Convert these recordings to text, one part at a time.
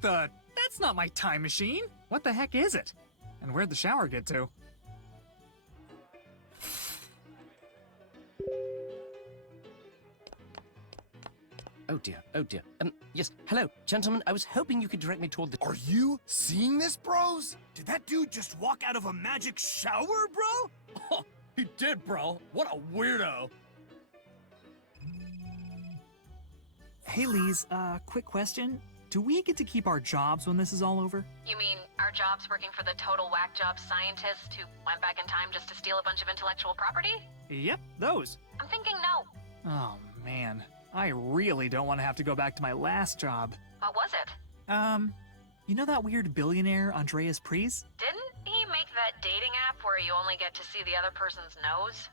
the? That's not my time machine. What the heck is it? And where'd the shower get to? Oh dear, oh dear. Yes, hello, gentlemen. I was hoping you could direct me toward the... Are you seeing this, bros? Did that dude just walk out of a magic shower, bro? Oh, he did, bro. What a weirdo. Hey, Lise, quick question. Do we get to keep our jobs when this is all over? You mean our jobs working for the total whack job scientist who went back in time just to steal a bunch of intellectual property? Yep, those. I'm thinking no. Oh, man. I really don't want to have to go back to my last job. What was it? You know that weird billionaire, Andreas Priest? Didn't he make that dating app where you only get to see the other person's nose?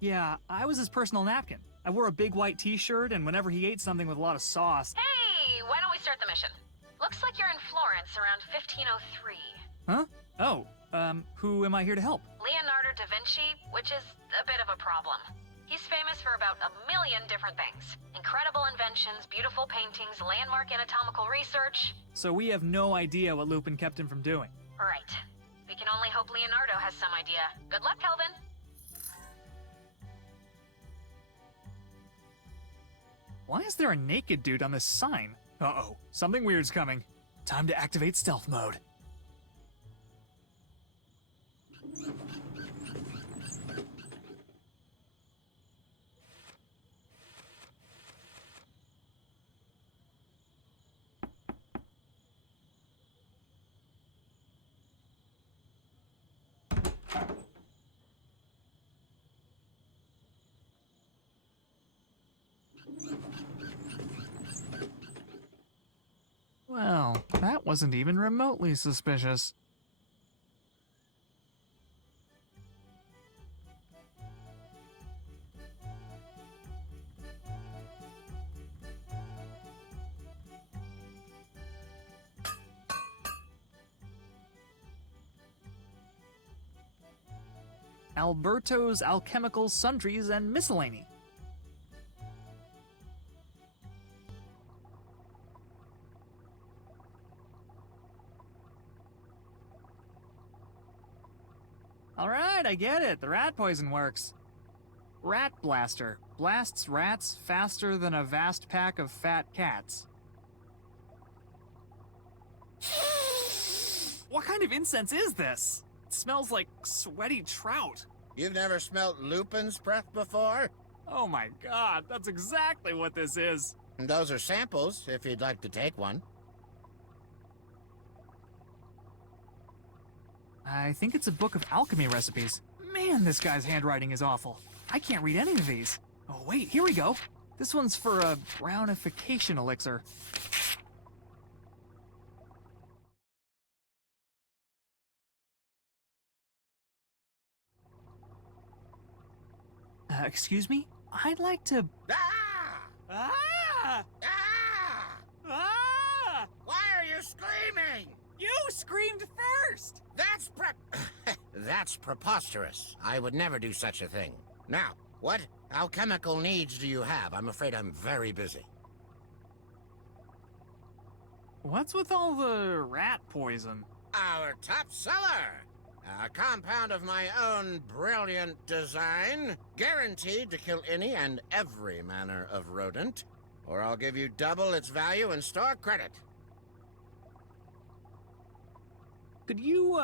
Yeah, I was his personal napkin. I wore a big white t-shirt, and whenever he ate something with a lot of sauce... Hey, why don't we start the mission? Looks like you're in Florence around 1503. Huh? Oh, who am I here to help? Leonardo da Vinci, which is a bit of a problem. He's famous for about 1 million different things. Incredible inventions, beautiful paintings, landmark anatomical research. So we have no idea what Lupin kept him from doing. Right. We can only hope Leonardo has some idea. Good luck, Kelvin. Why is there a naked dude on this sign? Uh-oh, something weird's coming. Time to activate stealth mode. Well, that wasn't even remotely suspicious. Alberto's Alchemical Sundries and Miscellany. Alright, I get it. The rat poison works. Rat Blaster. Blasts rats faster than a vast pack of fat cats. What kind of incense is this? It smells like sweaty trout. You've never smelt Lupin's breath before? Oh my god, that's exactly what this is. And those are samples, if you'd like to take one. I think it's a book of alchemy recipes. Man, this guy's handwriting is awful. I can't read any of these. Oh wait, here we go. This one's for a brownification elixir. Excuse me? I'd like to... Ah! Ah! Ah! Ah! Why are you screaming? You screamed first! That's preposterous. I would never do such a thing. Now, what alchemical needs do you have? I'm afraid I'm very busy. What's with all the rat poison? Our top seller! A compound of my own brilliant design, guaranteed to kill any and every manner of rodent, or I'll give you double its value in store credit. Could you,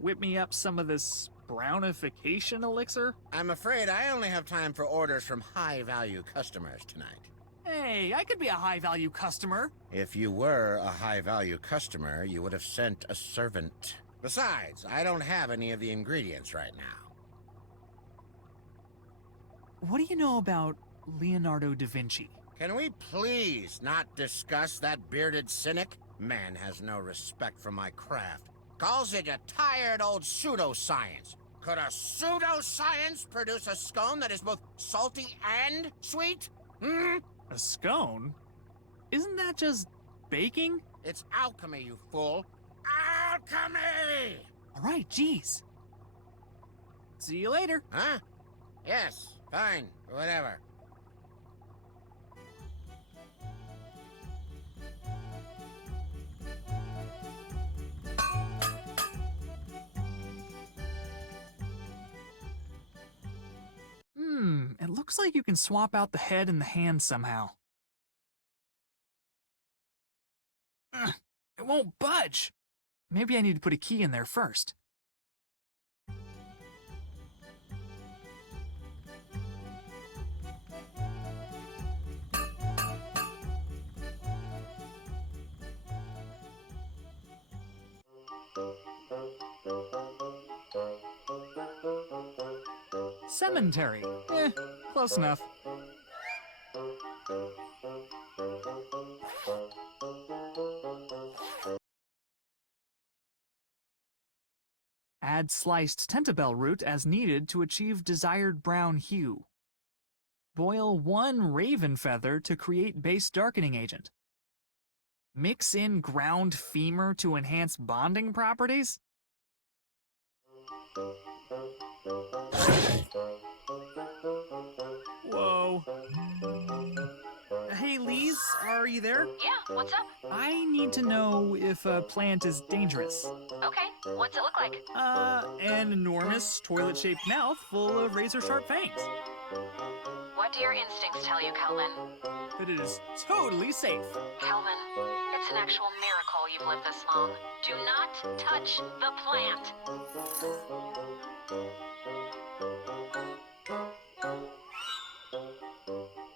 whip me up some of this brownification elixir? I'm afraid I only have time for orders from high-value customers tonight. Hey, I could be a high-value customer. If you were a high-value customer, you would have sent a servant. Besides, I don't have any of the ingredients right now. What do you know about Leonardo da Vinci? Can we please not discuss that bearded cynic? Man has no respect for my craft. Calls it a tired old pseudoscience. Could a pseudoscience produce a scone that is both salty and sweet? Hmm? A scone? Isn't that just baking? It's alchemy, you fool. Alchemy! All right, geez. See you later. Huh? Yes, fine, whatever. Looks like you can swap out the head and the hands somehow. Ugh, it won't budge. Maybe I need to put a key in there first. Cemetery. Close enough. Add sliced tentabell root as needed to achieve desired brown hue. Boil 1 raven feather to create base darkening agent. Mix in ground femur to enhance bonding properties? Whoa. Hey, Lise, are you there? Yeah, what's up? I need to know if a plant is dangerous. Okay, what's it look like? An enormous toilet-shaped mouth full of razor-sharp fangs. What do your instincts tell you, Kelvin? That it is totally safe. Kelvin, it's an actual miracle you've lived this long. Do not touch the plant.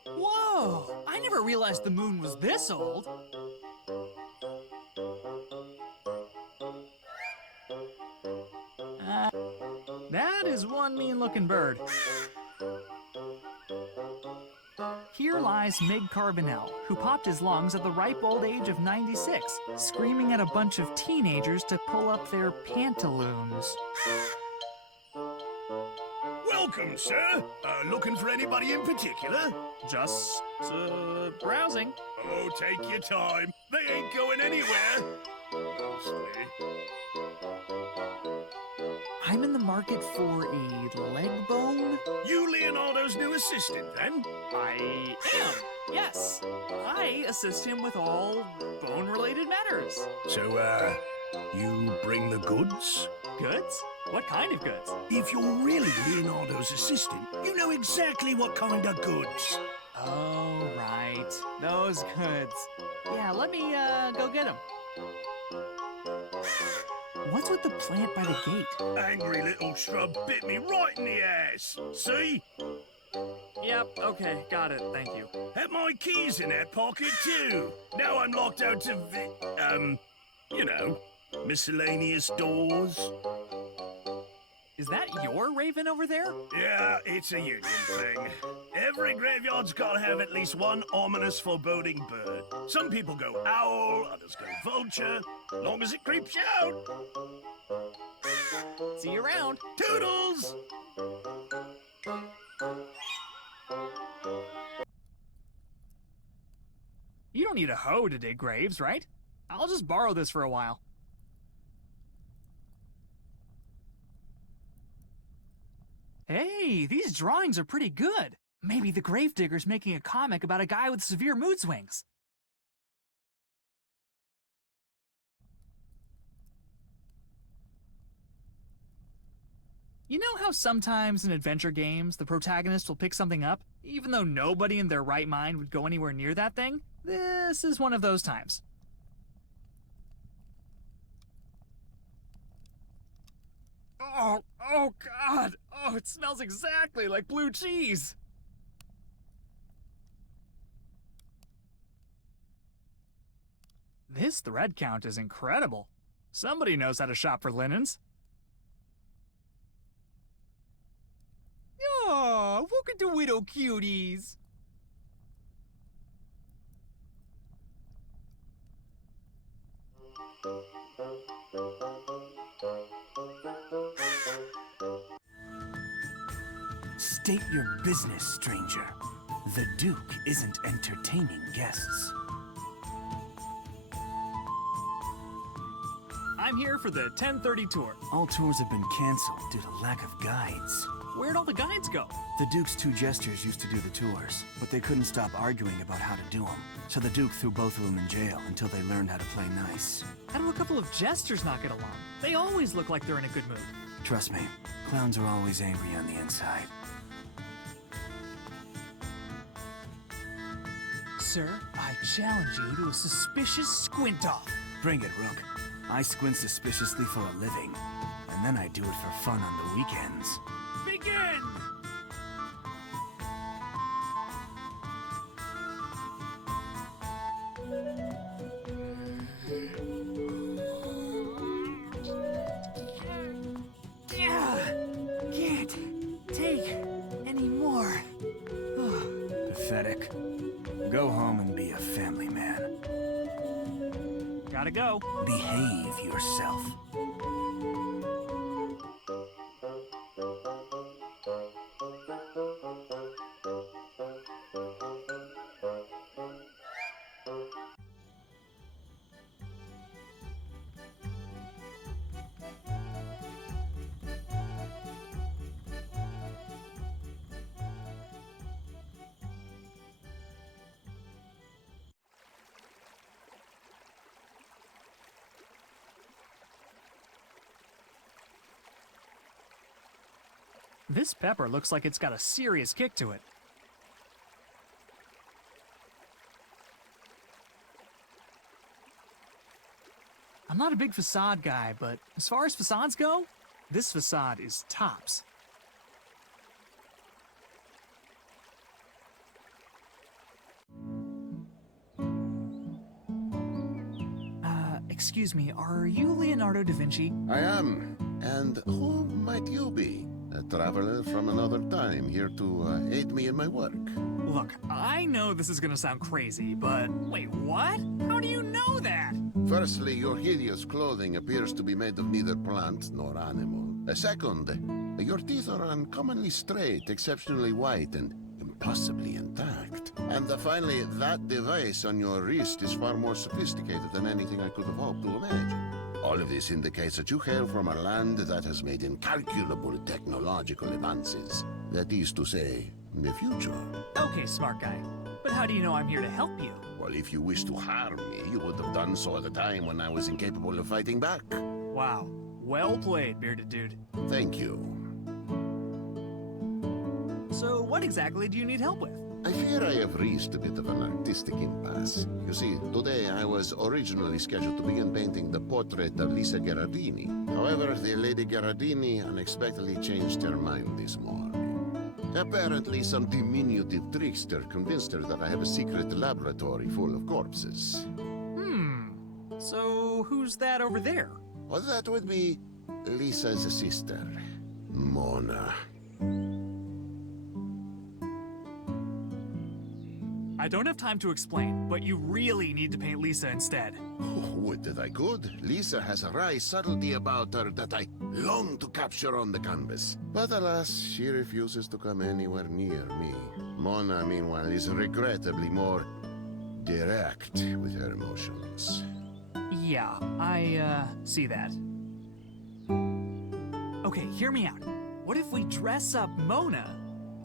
Whoa! I never realized the moon was this old. That is one mean-looking bird. Here lies Mig Carbonell, who popped his lungs at the ripe old age of 96, screaming at a bunch of teenagers to pull up their pantaloons. Welcome, sir. Looking for anybody in particular? Just, browsing. Oh, take your time. They ain't going anywhere. Mostly. I'm in the market for a leg bone. You Leonardo's new assistant, then? I am, yes. I assist him with all bone-related matters. So, you bring the goods? Goods? What kind of goods? If you're really Leonardo's assistant, you know exactly what kind of goods. Oh, right. Those goods. Yeah, let me, go get them. What's with the plant by the gate? Angry little shrub bit me right in the ass. See? Yep, okay, got it, thank you. Had my keys in that pocket, too. Now I'm locked out of the, you know, miscellaneous doors. Is that your raven over there? Yeah, it's a union thing. Every graveyard's gotta have at least one ominous, foreboding bird. Some people go owl, others go vulture, long as it creeps you out. See you around. Toodles! You don't need a hoe to dig graves, right? I'll just borrow this for a while. Hey, these drawings are pretty good. Maybe the gravedigger's making a comic about a guy with severe mood swings. You know how sometimes in adventure games, the protagonist will pick something up, even though nobody in their right mind would go anywhere near that thing? This is one of those times. Oh God! Oh, it smells exactly like blue cheese! This thread count is incredible. Somebody knows how to shop for linens. Oh, look at the widow cuties! State your business, stranger. The Duke isn't entertaining guests. I'm here for the 10:30 tour. All tours have been canceled due to lack of guides. Where'd all the guides go? The Duke's 2 jesters used to do the tours, but they couldn't stop arguing about how to do them. So the Duke threw both of them in jail until they learned how to play nice. How do a couple of jesters not get along? They always look like they're in a good mood. Trust me, clowns are always angry on the inside. sir, I challenge you to a suspicious squint-off. Bring it, Rook. I squint suspiciously for a living, and then I do it for fun on the weekends. Begin! Can't take any more. Pathetic. Go home and be a family man. Gotta go. Behave yourself. This pepper looks like it's got a serious kick to it. I'm not a big facade guy, but as far as facades go, this facade is tops. Excuse me, are you Leonardo da Vinci? I am. And who might you be? A traveler from another time, here to aid me in my work. Look, I know this is gonna sound crazy, but wait, what? How do you know that? Firstly, your hideous clothing appears to be made of neither plant nor animal. Second, your teeth are uncommonly straight, exceptionally white, and impossibly intact. And finally, that device on your wrist is far more sophisticated than anything I could have hoped to imagine. All of this indicates that you hail from a land that has made incalculable technological advances. That is to say, the future. Okay, smart guy. But how do you know I'm here to help you? Well, if you wish to harm me, you would have done so at a time when I was incapable of fighting back. Wow. Well played, bearded dude. Thank you. So what exactly do you need help with? I fear I have reached a bit of an artistic impasse. You see, today I was originally scheduled to begin painting the portrait of Lisa Gherardini. However, the Lady Gherardini unexpectedly changed her mind this morning. Apparently, some diminutive trickster convinced her that I have a secret laboratory full of corpses. So who's that over there? Well, that would be Lisa's sister, Mona. I don't have time to explain, but you really need to paint Lisa instead. Would that I could. Lisa has a wry subtlety about her that I long to capture on the canvas. But alas, she refuses to come anywhere near me. Mona, meanwhile, is regrettably more direct with her emotions. Yeah, I, see that. Okay, hear me out. What if we dress up Mona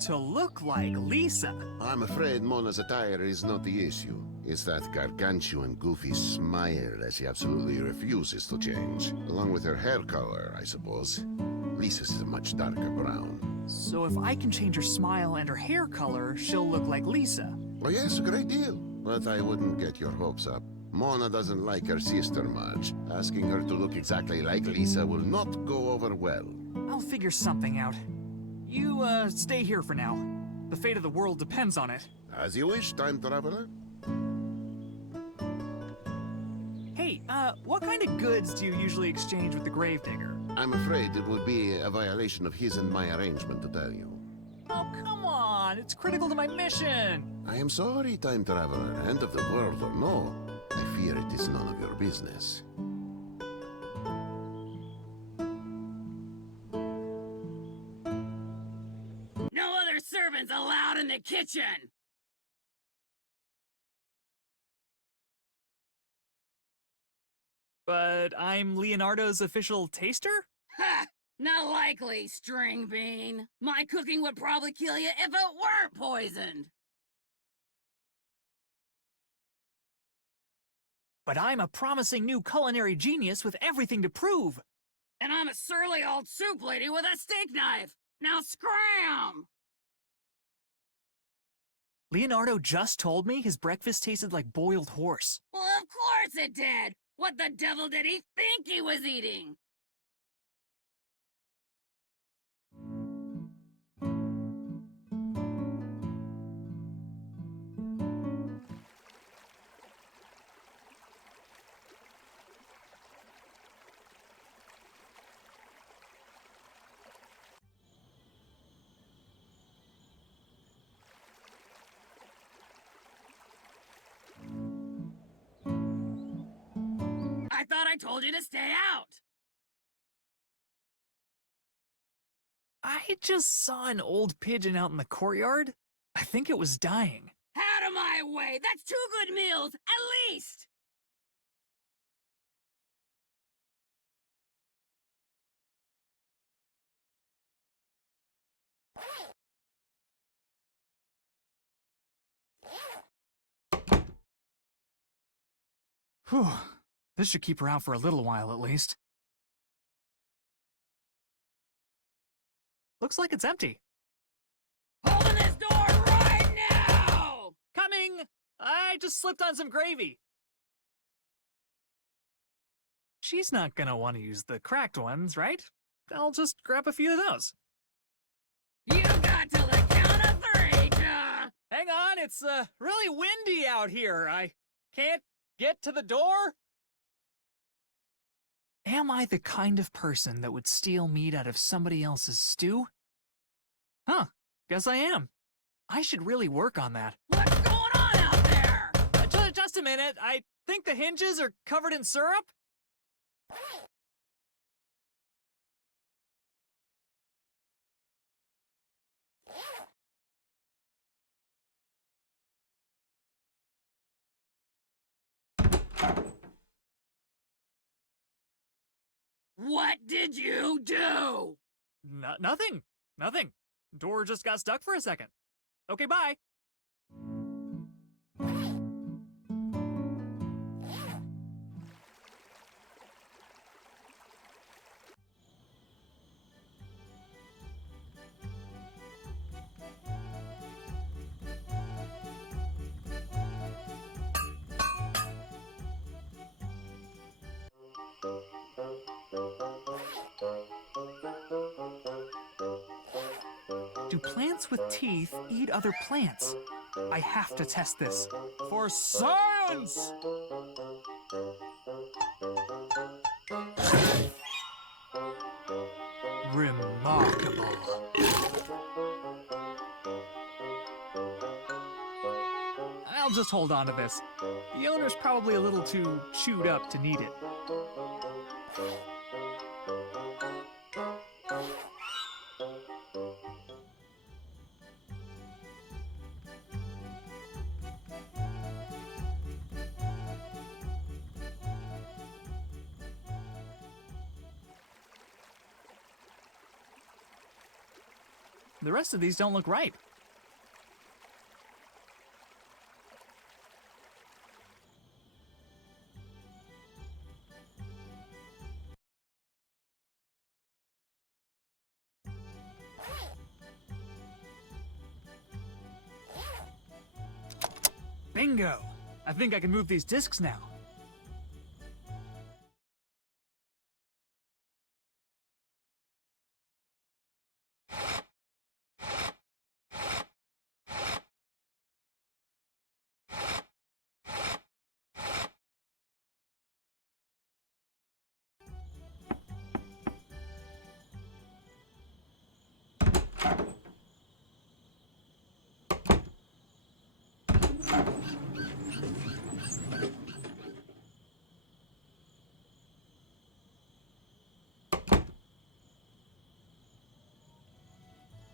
to look like Lisa? I'm afraid Mona's attire is not the issue. It's that gargantuan, goofy smile that she absolutely refuses to change. Along with her hair color, I suppose. Lisa's is a much darker brown. So if I can change her smile and her hair color, she'll look like Lisa. Oh yes, a great deal. But I wouldn't get your hopes up. Mona doesn't like her sister much. Asking her to look exactly like Lisa will not go over well. I'll figure something out. You, stay here for now. The fate of the world depends on it. As you wish, time traveler. Hey, what kind of goods do you usually exchange with the gravedigger? I'm afraid it would be a violation of his and my arrangement to tell you. Oh, come on! It's critical to my mission! I am sorry, time traveler. End of the world or no, I fear it is none of your business. No other servants allowed in the kitchen! But I'm Leonardo's official taster? Ha! Not likely, string bean. My cooking would probably kill you if it weren't poisoned. But I'm a promising new culinary genius with everything to prove. And I'm a surly old soup lady with a steak knife. Now scram! Leonardo just told me his breakfast tasted like boiled horse. Well, of course it did! What the devil did he think he was eating? I thought I told you to stay out! I just saw an old pigeon out in the courtyard. I think it was dying. Out of my way! That's 2 good meals, at least! Whew. This should keep her out for a little while at least. Looks like it's empty. Open this door right now! Coming! I just slipped on some gravy. She's not gonna want to use the cracked ones, right? I'll just grab a few of those. You got till the count of 3, duh! Hang on, it's really windy out here. I can't get to the door. Am I the kind of person that would steal meat out of somebody else's stew? Huh, guess I am. I should really work on that. What's going on out there? Just a minute, I think the hinges are covered in syrup? What did you do? Nothing. Nothing. Door just got stuck for a second. Okay, bye. Do plants with teeth eat other plants? I have to test this. For science! Remarkable. I'll just hold on to this. The owner's probably a little too chewed up to need it. The rest of these don't look ripe. Bingo! I think I can move these discs now.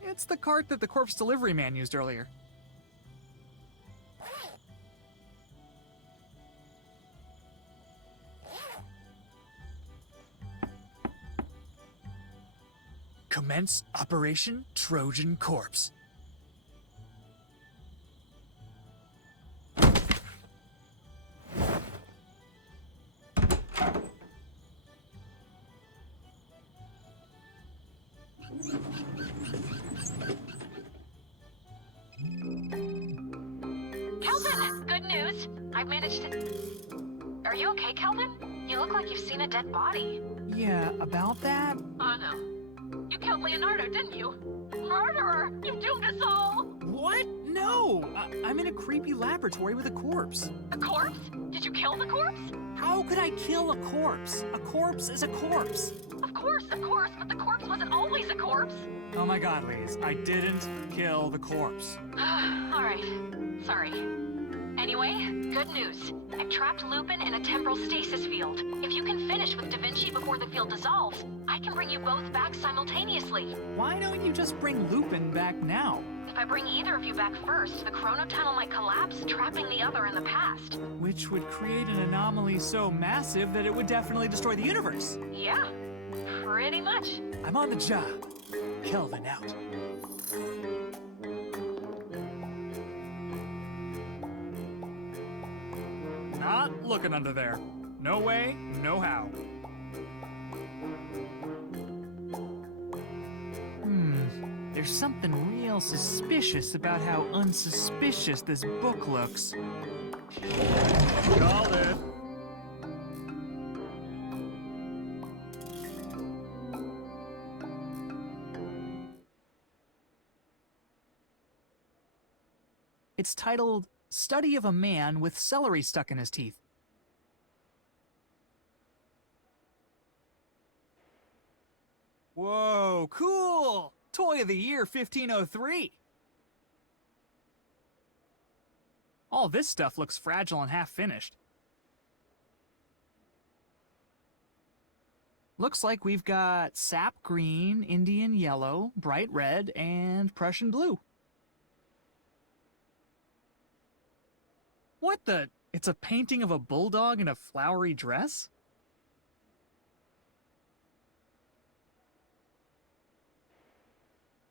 It's the cart that the corpse delivery man used earlier. Commence Operation Trojan Corpse. I've managed to... Are you okay, Kelvin? You look like you've seen a dead body. Yeah, about that? Oh, no. You killed Leonardo, didn't you? Murderer! You doomed us all! What? No! I'm in a creepy laboratory with a corpse. A corpse? Did you kill the corpse? How could I kill a corpse? A corpse is a corpse. Of course, but the corpse wasn't always a corpse. Oh my god, Liz, I didn't kill the corpse. Alright. Sorry. Anyway, good news. I've trapped Lupin in a temporal stasis field. If you can finish with Da Vinci before the field dissolves, I can bring you both back simultaneously. Why don't you just bring Lupin back now? If I bring either of you back first, the chrono tunnel might collapse, trapping the other in the past. Which would create an anomaly so massive that it would definitely destroy the universe. Yeah, pretty much. I'm on the job. Kelvin out. Not looking under there. No way, no how. There's something real suspicious about how unsuspicious this book looks. Called it. It's titled Study of a Man with Celery Stuck in His Teeth. Whoa, cool! Toy of the Year 1503. All this stuff looks fragile and half-finished. Looks like we've got sap green, Indian yellow, bright red, and Prussian blue. What the? It's a painting of a bulldog in a flowery dress?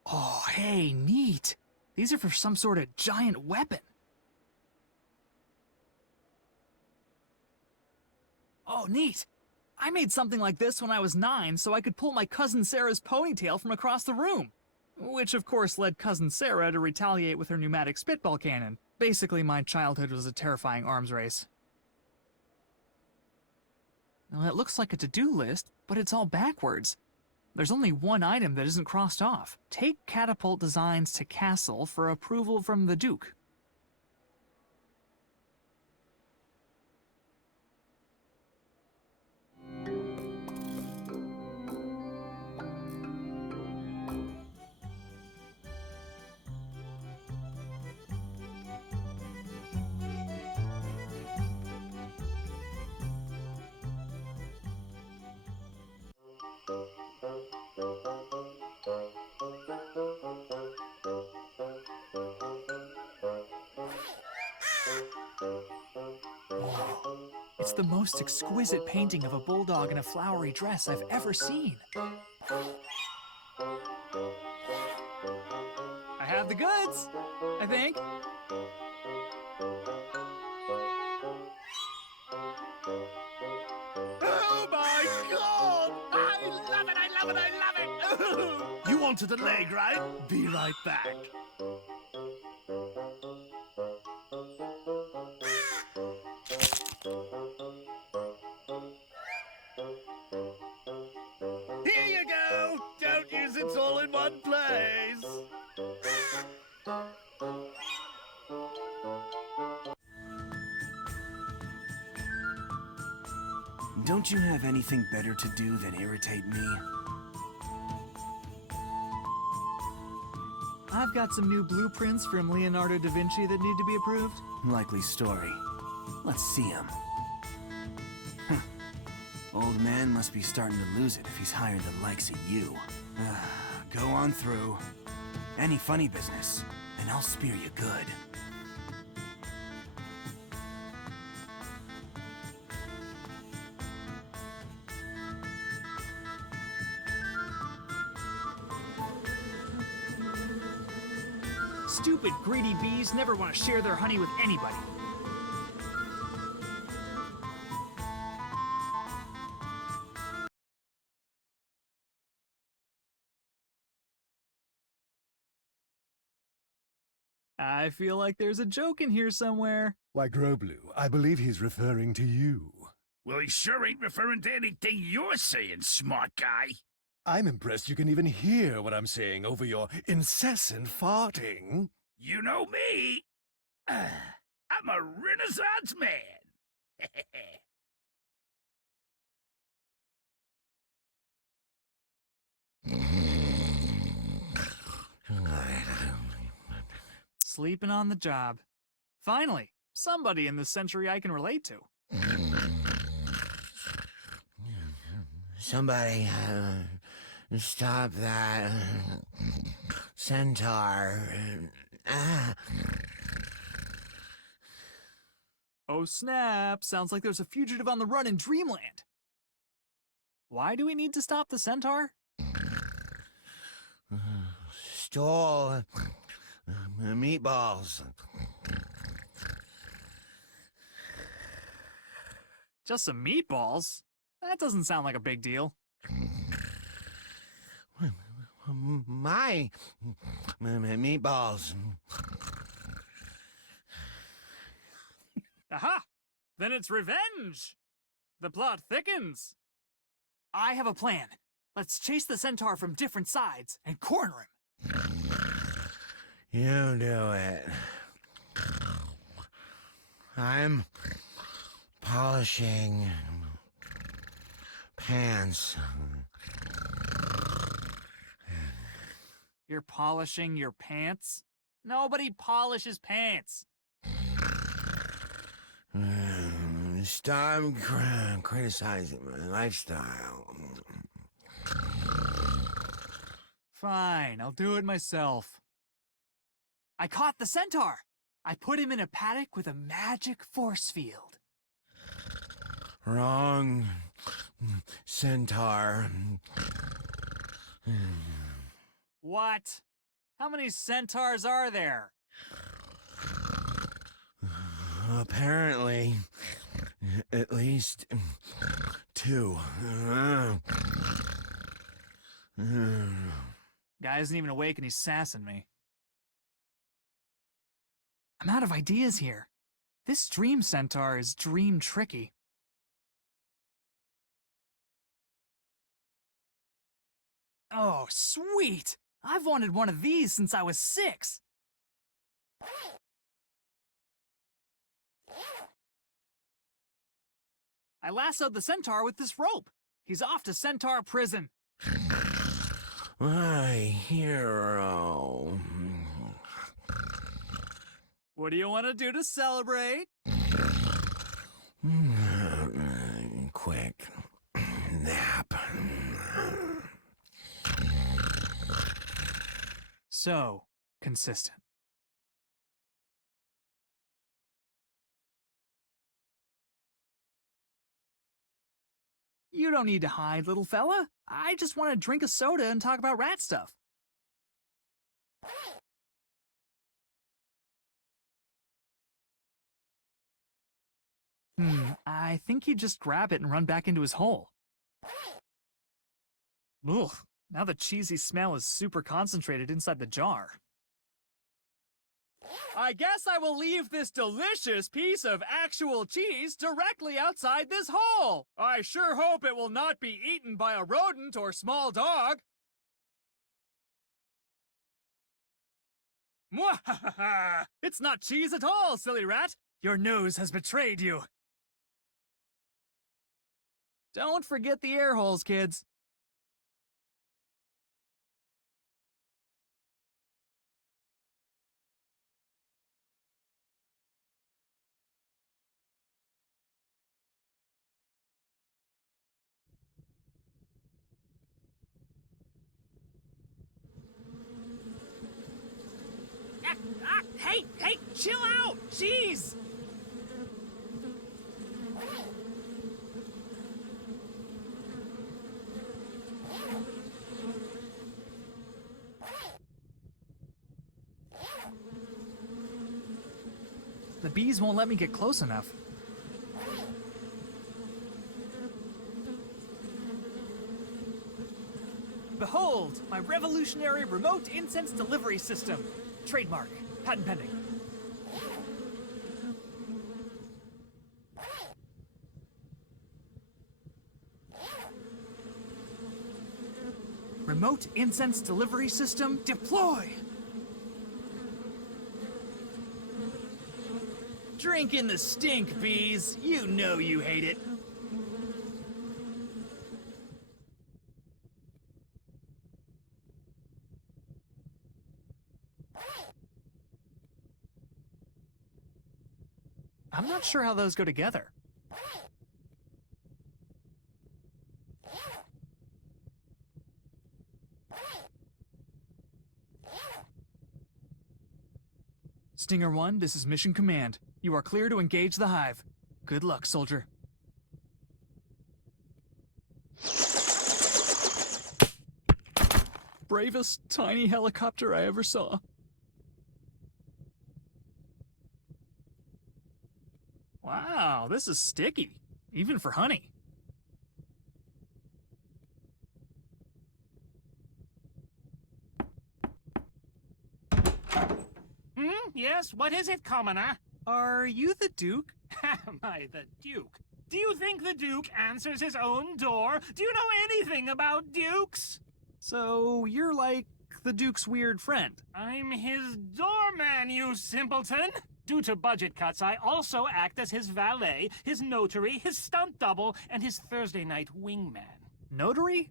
Oh, hey, neat. These are for some sort of giant weapon. Oh, neat. I made something like this when I was 9 so I could pull my cousin Sarah's ponytail from across the room. Which, of course, led cousin Sarah to retaliate with her pneumatic spitball cannon. Basically, my childhood was a terrifying arms race. Well, it looks like a to-do list, but it's all backwards. There's only one item that isn't crossed off. Take catapult designs to castle for approval from the Duke. It's the most exquisite painting of a bulldog in a flowery dress I've ever seen. I have the goods, I think. Oh my god! I love it, I love it, I love it! You wanted a leg, right? Be right back. Here you go! Don't use it all in one place! Don't you have anything better to do than irritate me? I've got some new blueprints from Leonardo da Vinci that need to be approved. Likely story. Let's see him. Old man must be starting to lose it if he's hired the likes of you. Go on through. Any funny business, and I'll spear you good. Stupid, greedy bees never want to share their honey with anybody. I feel like there's a joke in here somewhere. Why, Groblu, I believe he's referring to you. Well, he sure ain't referring to anything you're saying, smart guy. I'm impressed you can even hear what I'm saying over your incessant farting. You know me. I'm a Renaissance man. Sleeping on the job. Finally, somebody in this century I can relate to. Somebody, stop that centaur. Oh snap, sounds like there's a fugitive on the run in Dreamland. Why do we need to stop the centaur? Stole meatballs. Just some meatballs? That doesn't sound like a big deal. My meatballs. Aha! Then it's revenge! The plot thickens. I have a plan. Let's chase the centaur from different sides and corner him. You do it. I'm polishing pants. You're polishing your pants? Nobody polishes pants. Stop criticizing my lifestyle. Fine, I'll do it myself. I caught the centaur. I put him in a paddock with a magic force field. Wrong centaur. What? How many centaurs are there? Apparently, at least 2. Guy isn't even awake and he's sassing me. I'm out of ideas here. This dream centaur is dream tricky. Oh, sweet! I've wanted one of these since I was 6. I lassoed the centaur with this rope. He's off to centaur prison. My hero. What do you want to do to celebrate? Quick nap. So consistent. You don't need to hide, little fella. I just want to drink a soda and talk about rat stuff. I think he'd just grab it and run back into his hole. Ugh, now the cheesy smell is super concentrated inside the jar. I guess I will leave this delicious piece of actual cheese directly outside this hole. I sure hope it will not be eaten by a rodent or small dog. Mwahaha! It's not cheese at all, silly rat. Your nose has betrayed you. Don't forget the air holes, kids. Hey, chill out! Jeez! The bees won't let me get close enough. Behold, my revolutionary remote incense delivery system. Trademark. Patent pending. Remote incense delivery system deploy! Drink in the stink, bees. You know you hate it. I'm not sure how those go together. Stinger 1, this is Mission Command. You are clear to engage the hive. Good luck, soldier. Bravest tiny helicopter I ever saw. Wow, this is sticky, even for honey. Yes, what is it, Commoner? Are you the Duke? Am I the Duke? Do you think the Duke answers his own door? Do you know anything about Dukes? So you're like the Duke's weird friend. I'm his doorman, you simpleton! Due to budget cuts, I also act as his valet, his notary, his stunt double, and his Thursday night wingman. Notary?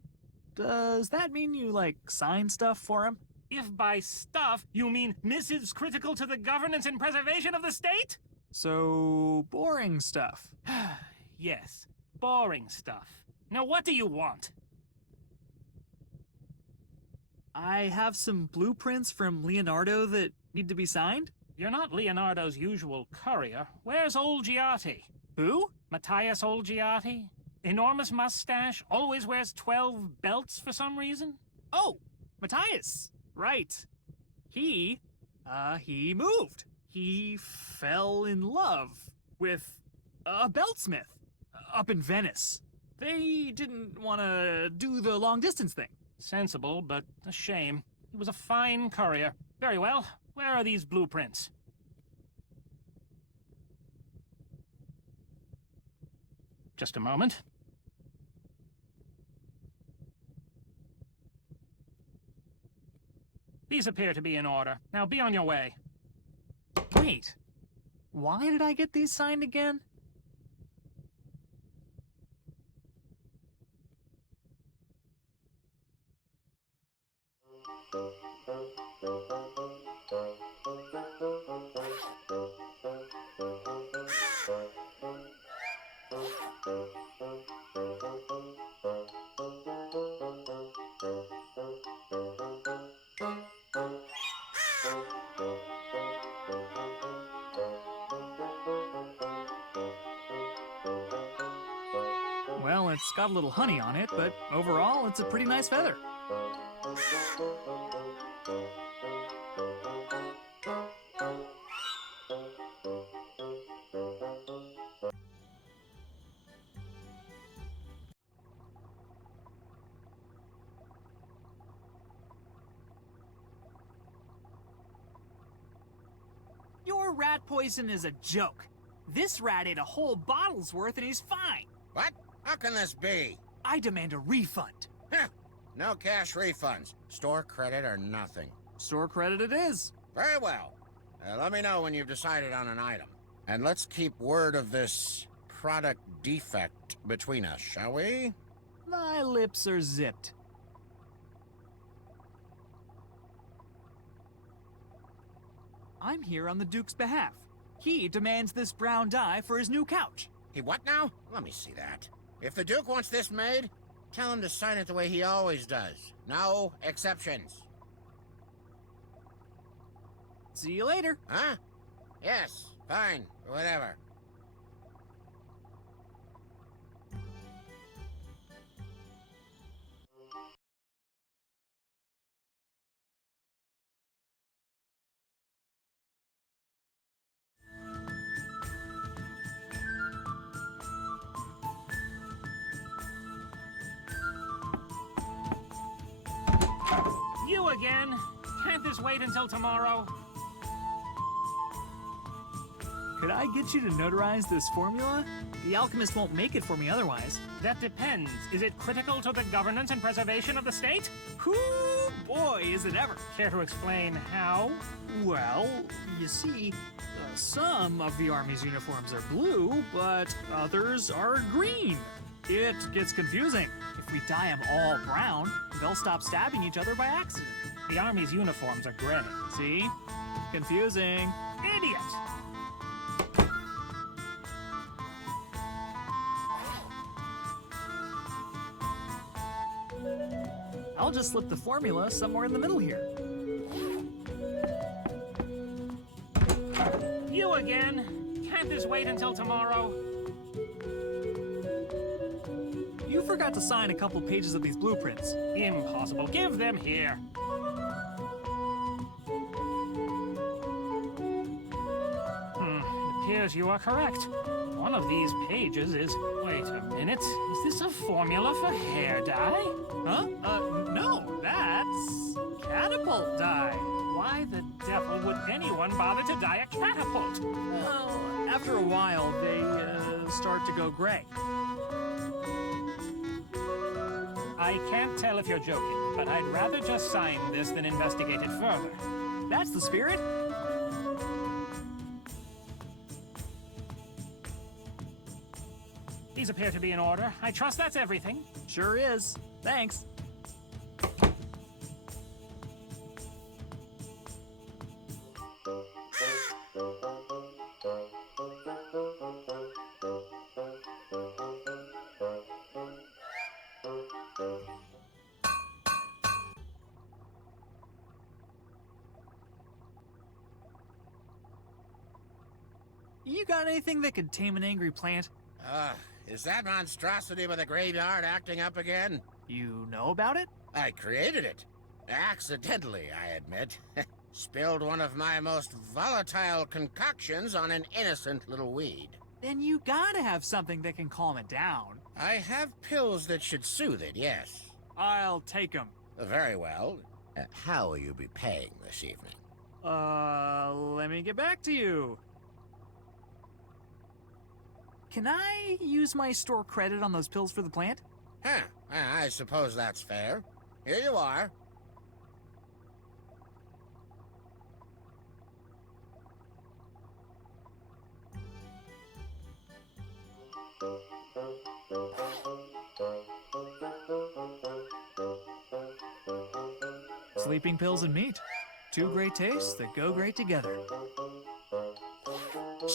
Does that mean you, like, sign stuff for him? If by stuff you mean missives critical to the governance and preservation of the state? So, boring stuff. Yes, boring stuff. Now what do you want? I have some blueprints from Leonardo that need to be signed. You're not Leonardo's usual courier. Where's Olgiati? Who? Matthias Olgiati? Enormous mustache, always wears 12 belts for some reason? Oh, Matthias. Right. He moved. He fell in love with a beltsmith up in Venice. They didn't want to do the long-distance thing. Sensible, but a shame. He was a fine courier. Very well. Where are these blueprints? Just a moment. These appear to be in order. Now be on your way. Wait. Why did I get these signed again? Well, it's got a little honey on it, but overall, it's a pretty nice feather. Your rat poison is a joke. This rat ate a whole bottle's worth and he's fine. What? How can this be? I demand a refund. Huh. No cash refunds. Store credit or nothing. Store credit it is. Very well. Let me know when you've decided on an item. And let's keep word of this product defect between us, shall we? My lips are zipped. I'm here on the Duke's behalf. He demands this brown dye for his new couch. He what now? Let me see that. If the Duke wants this made, tell him to sign it the way he always does. No exceptions. See you later. Huh? Yes, fine, whatever. You again? Can't this wait until tomorrow? Could I get you to notarize this formula? The alchemist won't make it for me otherwise. That depends. Is it critical to the governance and preservation of the state? Whoo, boy, is it ever. Care to explain how? Well, you see, some of the Army's uniforms are blue, but others are green. It gets confusing. If we dye them all brown, they'll stop stabbing each other by accident. The Army's uniforms are gray. See? Confusing. Idiot! I'll just slip the formula somewhere in the middle here. You again? Can't this wait until tomorrow? You forgot to sign a couple pages of these blueprints. Impossible. Give them here. It appears you are correct. One of these pages is... Wait a minute. Is this a formula for hair dye? Huh? No, that's catapult dye. Why the devil would anyone bother to dye a catapult? Well, after a while, they start to go gray. I can't tell if you're joking, but I'd rather just sign this than investigate it further. That's the spirit. These appear to be in order. I trust that's everything. Sure is. Thanks. You got anything that could tame an angry plant? Is that monstrosity by the graveyard acting up again? You know about it? I created it. Accidentally, I admit. Spilled one of my most volatile concoctions on an innocent little weed. Then you gotta have something that can calm it down. I have pills that should soothe it, yes. I'll take them. Very well. How will you be paying this evening? Let me get back to you. Can I use my store credit on those pills for the plant? Huh. I suppose that's fair. Here you are. Sleeping pills and meat. Two great tastes that go great together.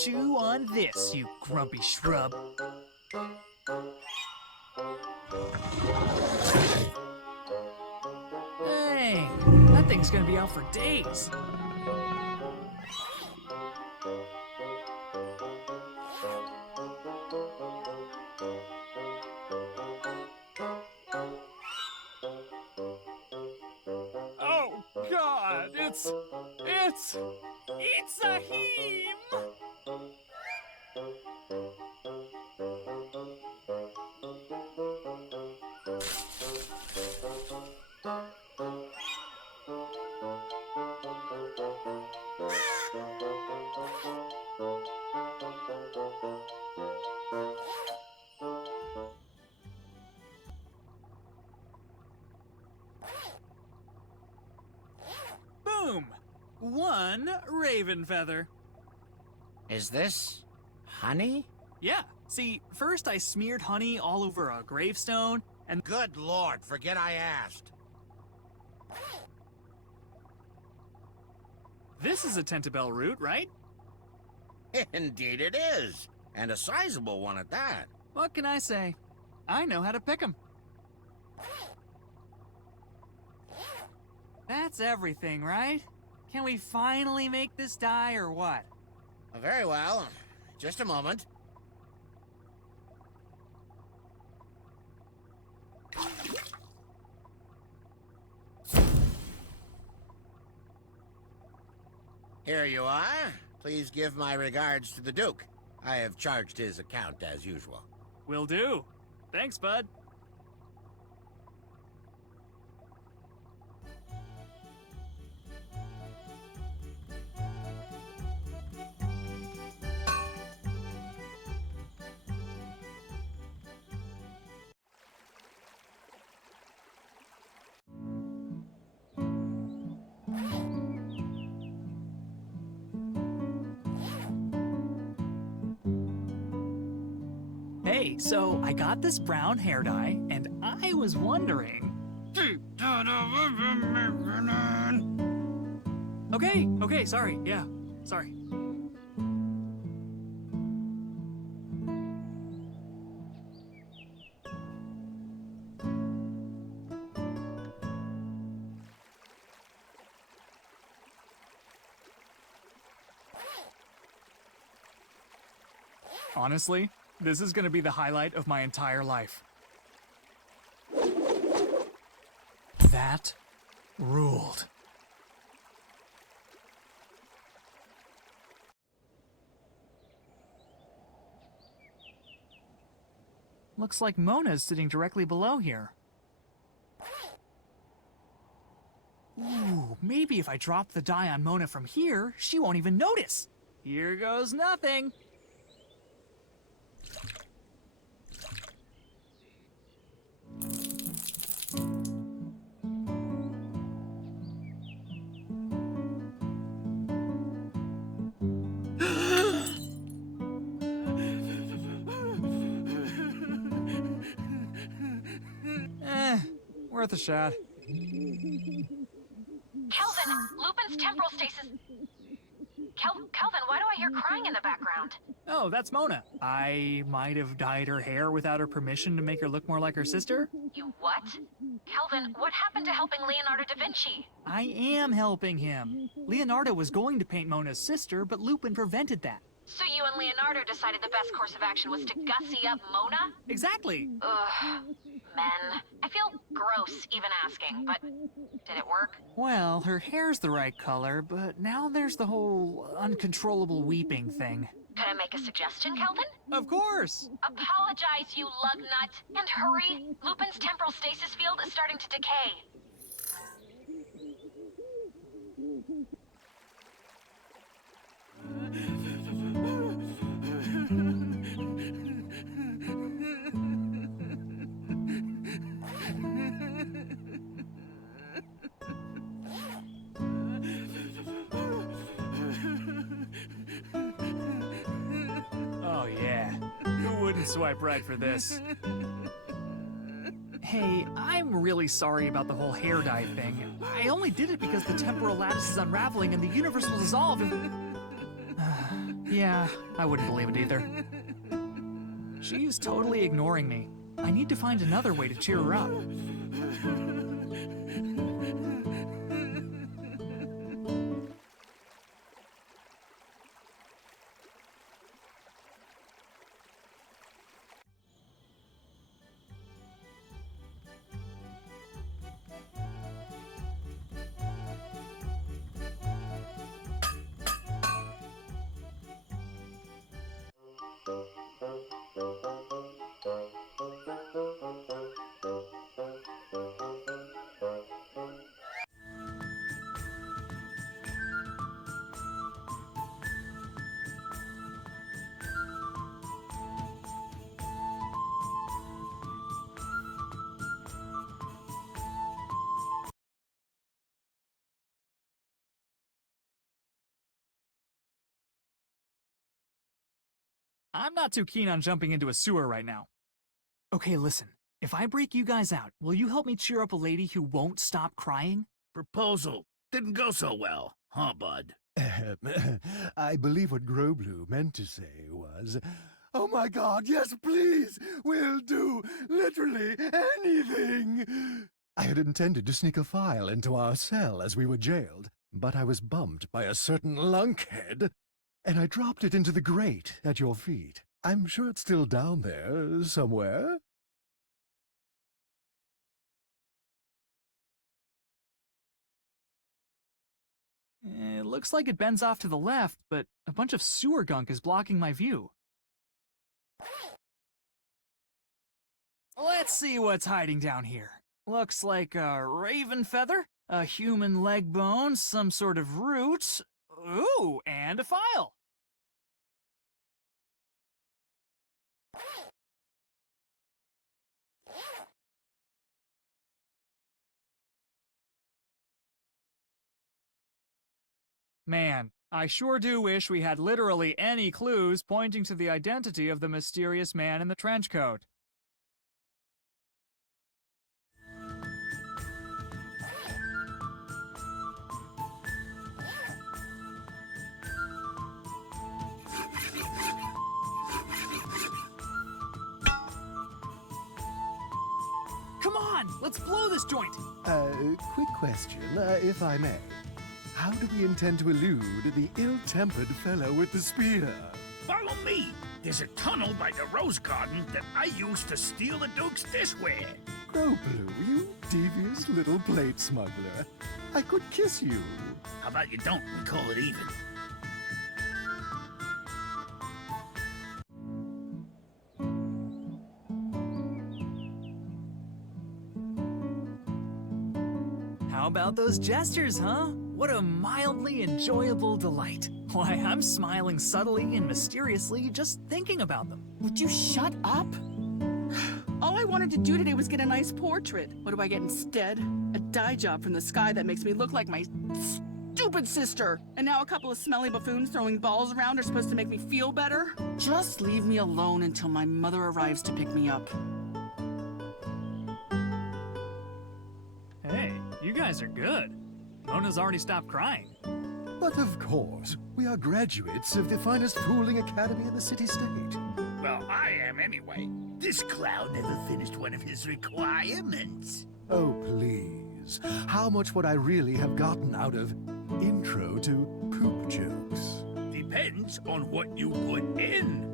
Chew on this, you grumpy shrub. Hey, that thing's gonna be out for days. Oh, God, it's a heme! Boom! One raven feather. Is this honey? Yeah, see, first I smeared honey all over a gravestone, and Good Lord, forget I asked. this is a tentabell root, right? Indeed it is. And a sizable one at that. What can I say? I know how to pick 'em. That's everything, right? Can we finally make this dye or what? Very well. Just a moment. Here you are. Please give my regards to the Duke. I have charged his account as usual. Will do. Thanks, bud. Hey, so I got this brown hair dye, and I was wondering... Okay, sorry, yeah, sorry. Honestly, this is gonna be the highlight of my entire life. That ruled. Looks like Mona's sitting directly below here. Ooh, maybe if I drop the dye on Mona from here, she won't even notice. Here goes nothing. Worth a shot. Kelvin, Lupin's temporal stasis... Kelvin, why do I hear crying in the background? Oh, that's Mona. I might have dyed her hair without her permission to make her look more like her sister. You what? Kelvin, what happened to helping Leonardo da Vinci? I am helping him. Leonardo was going to paint Mona's sister, but Lupin prevented that. So you and Leonardo decided the best course of action was to gussy up Mona? Exactly. Ugh, men. I feel gross even asking, but did it work? Well, her hair's the right color, but now there's the whole uncontrollable weeping thing. Could I make a suggestion, Kelvin? Of course. Apologize, you lug nut. And hurry. Lupin's temporal stasis field is starting to decay. Oh yeah, who wouldn't swipe right for this? Hey, I'm really sorry about the whole hair dye thing. I only did it because the temporal lattice is unraveling and the universe will dissolve if... Yeah, I wouldn't believe it either. She's totally ignoring me. I need to find another way to cheer her up. I'm not too keen on jumping into a sewer right now. Okay, listen. If I break you guys out, will you help me cheer up a lady who won't stop crying? Proposal didn't go so well, huh, bud? I believe what Groblu meant to say was, "Oh my God, yes, please, we'll do literally anything." I had intended to sneak a file into our cell as we were jailed, but I was bumped by a certain lunkhead, and I dropped it into the grate at your feet. I'm sure it's still down there somewhere. It looks like it bends off to the left, but a bunch of sewer gunk is blocking my view. Let's see what's hiding down here. Looks like a raven feather, a human leg bone, some sort of root. Ooh, and a file. Man, I sure do wish we had literally any clues pointing to the identity of the mysterious man in the trench coat. Come on, let's blow this joint! Quick question, if I may. How do we intend to elude the ill-tempered fellow with the spear? Follow me. There's a tunnel by the rose garden that I used to steal the Duke's dishware. Groblue, you devious little plate smuggler. I could kiss you. How about you don't and call it even? How about those gestures, huh? What a mildly enjoyable delight. Why, I'm smiling subtly and mysteriously just thinking about them. Would you shut up? All I wanted to do today was get a nice portrait. What do I get instead? A dye job from the sky that makes me look like my stupid sister. And now a couple of smelly buffoons throwing balls around are supposed to make me feel better? Just leave me alone until my mother arrives to pick me up. Hey, you guys are good. Mona's already stopped crying. But of course, we are graduates of the finest fooling academy in the city-state. Well, I am anyway. This clown never finished one of his requirements. Oh, please. How much would I really have gotten out of intro to poop jokes? Depends on what you put in.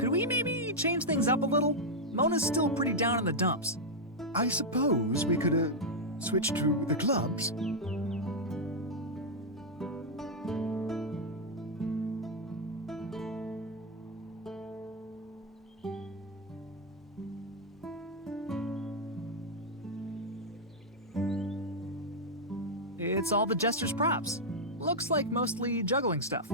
Could we maybe change things up a little? Mona's still pretty down in the dumps. I suppose we could, switch to the clubs. It's all the Jester's props. Looks like mostly juggling stuff.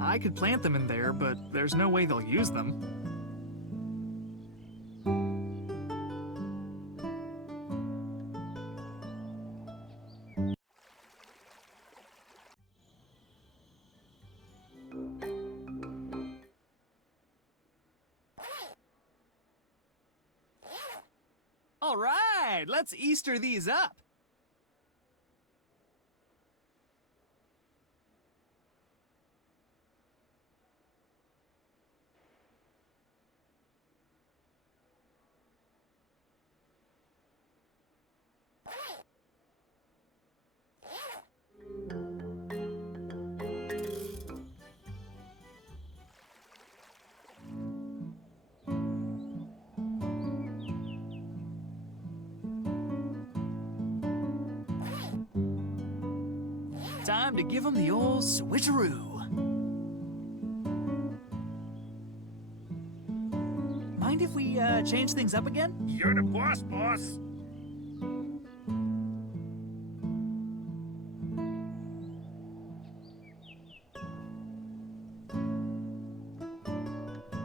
I could plant them in there, but there's no way they'll use them. All right, let's Easter these up. Time to give them the old switcheroo. Mind if we change things up again? You're the boss, boss.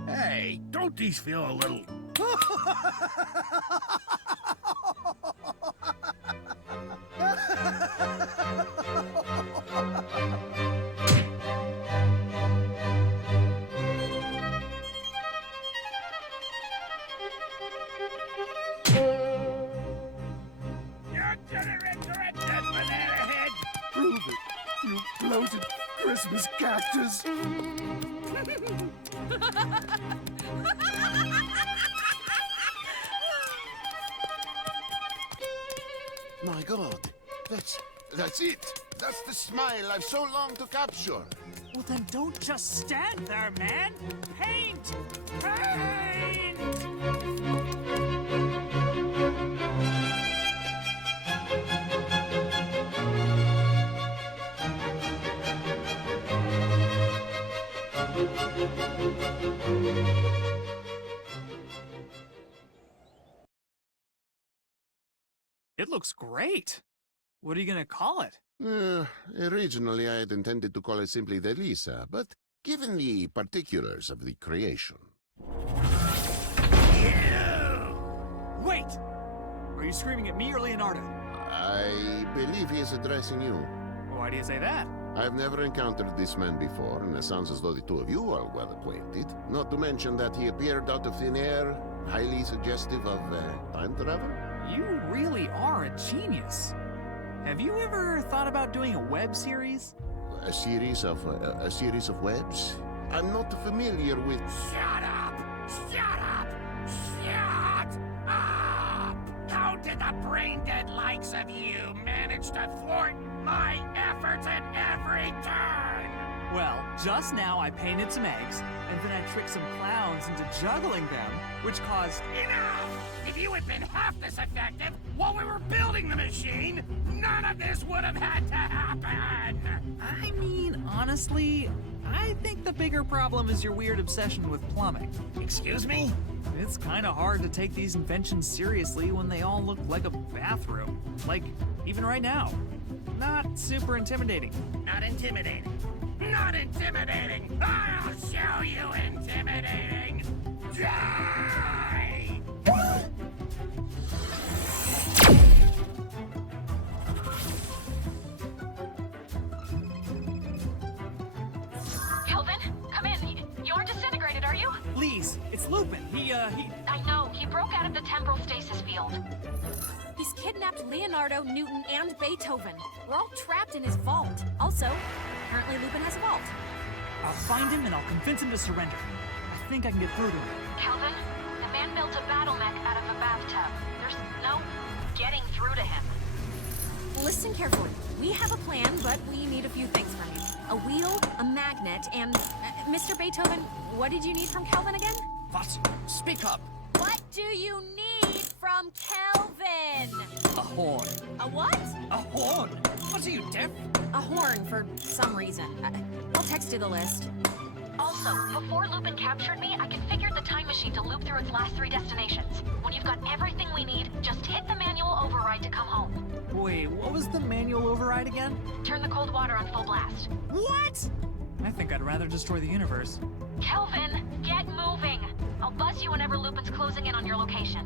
Hey, don't these feel a little... Prove it, you bloated Christmas cactus. My God, that's it. That's the smile I've so longed to capture. Well, then don't just stand there, man. Paint! Paint! It looks great. What are you gonna call it? Originally, I had intended to call it simply the Lisa, but given the particulars of the creation... Wait! Are you screaming at me or Leonardo? I believe he is addressing you. Why do you say that? I've never encountered this man before, and it sounds as though the two of you are well acquainted. Not to mention that he appeared out of thin air, highly suggestive of time travel. You really are a genius. Have you ever thought about doing a web series? A series of webs? I'm not familiar with... Shut up! Shut up! Shut up! How did the brain-dead likes of you manage to thwart my efforts at every turn? Well, just now I painted some eggs, and then I tricked some clowns into juggling them, which caused... Enough! If you had been half this effective while we were building the machine, none of this would have had to happen! I mean, honestly, I think the bigger problem is your weird obsession with plumbing. Excuse me? It's kind of hard to take these inventions seriously when they all look like a bathroom. Like, even right now. Not super intimidating. Not intimidating. Not intimidating! I'll show you intimidating! Die! Kelvin, come in. You aren't disintegrated, are you? Please, it's Lupin. I know. He broke out of the temporal stasis field. He's kidnapped Leonardo, Newton, and Beethoven. We're all trapped in his vault. Also, apparently Lupin has a vault. I'll find him and I'll convince him to surrender. I think I can get through to him. Kelvin, the man built a battle mech out of a bathtub. There's no getting through to him. Listen carefully. We have a plan, but we need a few things from you. A wheel, a magnet, and... Mr. Beethoven, what did you need from Kelvin again? What? Speak up! What do you need from Kelvin? A horn. A what? A horn? What are you, deaf? A horn, for some reason. I'll text you the list. Also, before Lupin captured me, I configured the time machine to loop through its last 3 destinations. When you've got everything we need, just hit the manual override to come home. Wait, what was the manual override again? Turn the cold water on full blast. What? I think I'd rather destroy the universe. Kelvin, get moving! I'll buzz you whenever Lupin's closing in on your location.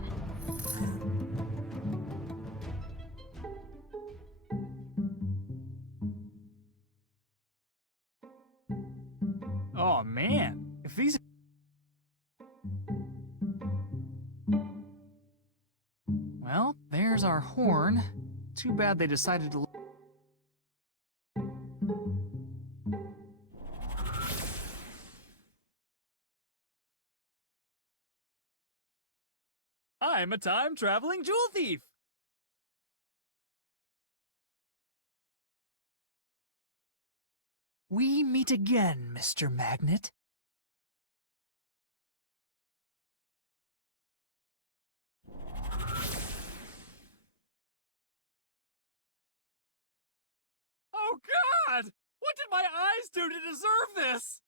Oh man, if these... Well, there's our horn. Too bad they decided to... I'm a time-traveling jewel thief! We meet again, Mr. Magnet. Oh God! What did my eyes do to deserve this?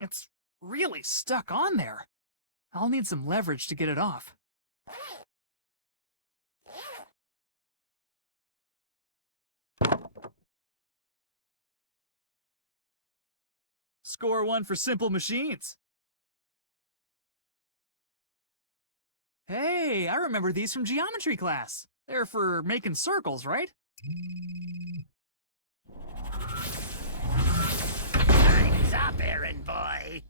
It's really stuck on there. I'll need some leverage to get it off. Score 1 for simple machines. Hey, I remember these from geometry class. They're for making circles, right? Time's up, errand boy.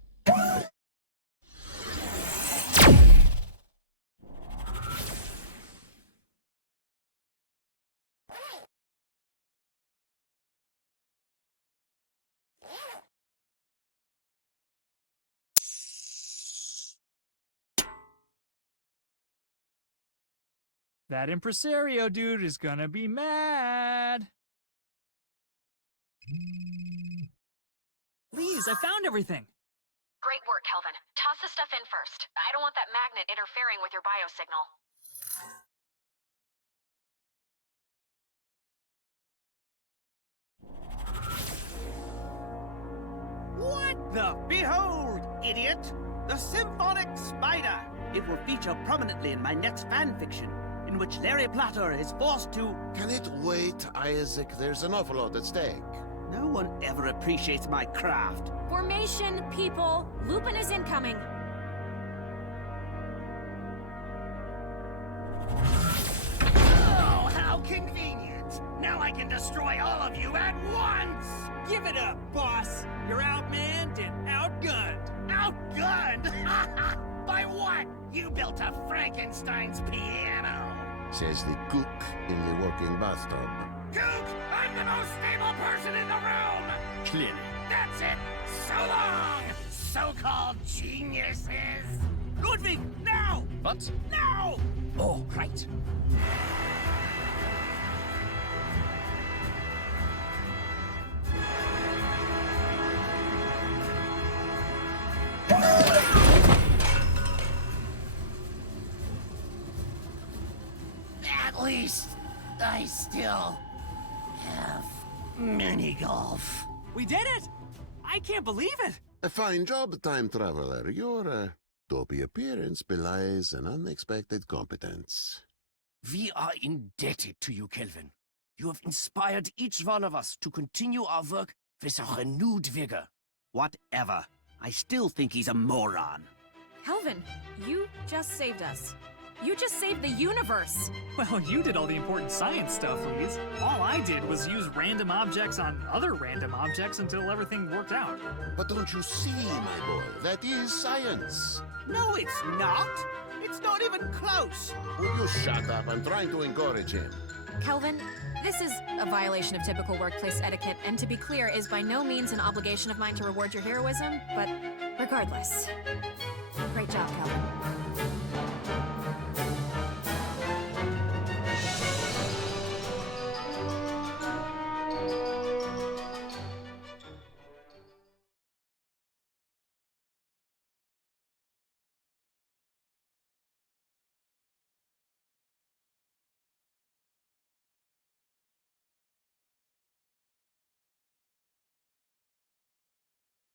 That impresario dude is gonna be mad. Please, I found everything. Great work, Kelvin. Toss the stuff in first. I don't want that magnet interfering with your biosignal. What the? Behold, idiot! The symphonic spider! It will feature prominently in my next fan fiction, in which Larry Platter is forced to... Can it wait, Isaac? There's an awful lot at stake. No one ever appreciates my craft. Formation, people. Lupin is incoming. Oh, how convenient! Now I can destroy all of you at once! Give it up, boss. You're outmanned and outgunned. Outgunned? By what? You built a Frankenstein's piano! Says the cook in the working bathtub. Cook, I'm the most stable person in the room! Clearly. That's it! So long, so-called geniuses! Ludwig, now! What? Now! Oh, right. At least, I still have mini-golf. We did it! I can't believe it! A fine job, time traveler. Your dopey appearance belies an unexpected competence. We are indebted to you, Kelvin. You have inspired each one of us to continue our work with a renewed vigor. Whatever. I still think he's a moron. Kelvin, you just saved us. You just saved the universe. Well, you did all the important science stuff, Louise. All I did was use random objects on other random objects until everything worked out. But don't you see, my boy? That is science. No, it's not. It's not even close. Will you shut up? I'm trying to encourage him. Kelvin, this is a violation of typical workplace etiquette, and to be clear, is by no means an obligation of mine to reward your heroism, but regardless. Great job, Kelvin.